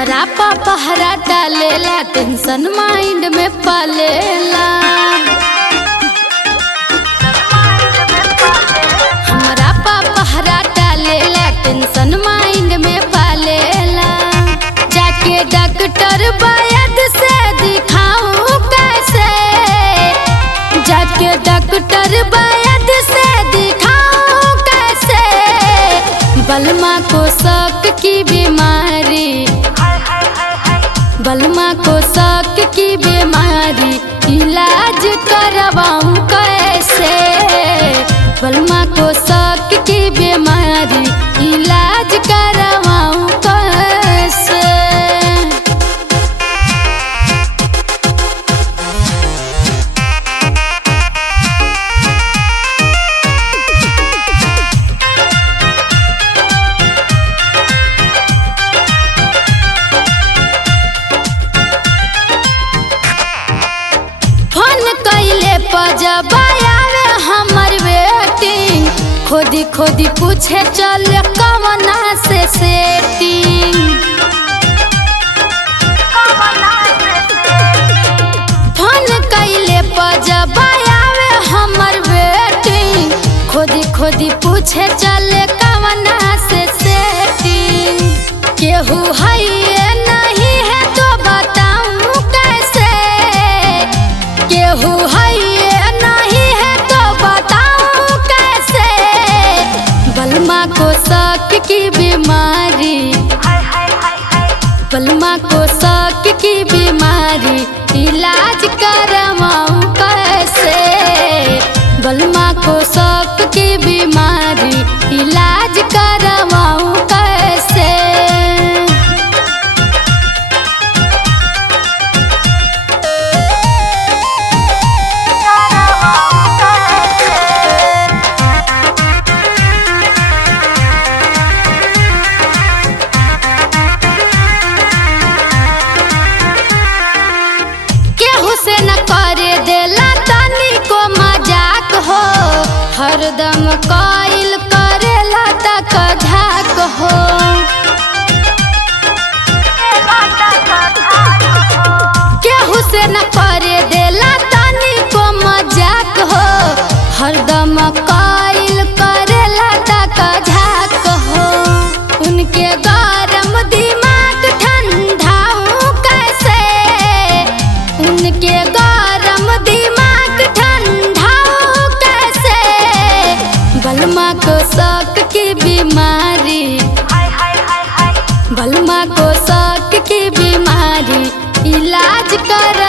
हमरा पहरा डालेला, टेंशन माइंड में पालेला। हमरा पहरा डालेला, टेंशन माइंड में पालेला। जाके डॉक्टर वैद्य से दिखाऊं कैसे, जाके डॉक्टर वैद्य से दिखाऊं कैसे। बलमा को शक की बीमारी, बलमा को शक की बीमारी, इलाज करवाऊं कैसे। बलमा को शक की बीमारी, इलाज करवाऊं कैसे। जब आवे हमर वेटिंग, खोदी खोदी पूछे चल कवना से सेटिंग। फोन कैले पर जब आवे हमर वेटिंग, खोदी खोदी पूछे चल कवना से सेटिंग। केहू है नहीं है तो बताऊं कैसे, केहू है बलमा को शक की बीमारी, बलमा को शक की बीमारी, इलाज करवाऊं कैसे। बलमा को शक की बीमारी, इलाज करवाऊं कैसे। हरदम काइल करेला तक झाक हो, केहू से न करे देला तनी को मजाक हो। हरदम काइल करेला तक झाक हो। उनके गरम दिमाग ठंडाऊं कैसे, उनके गरम दिमाग ठंडाऊं कैसे। बलमा को शक की बीमारी, बलमा को शक की बीमारी, इलाज कर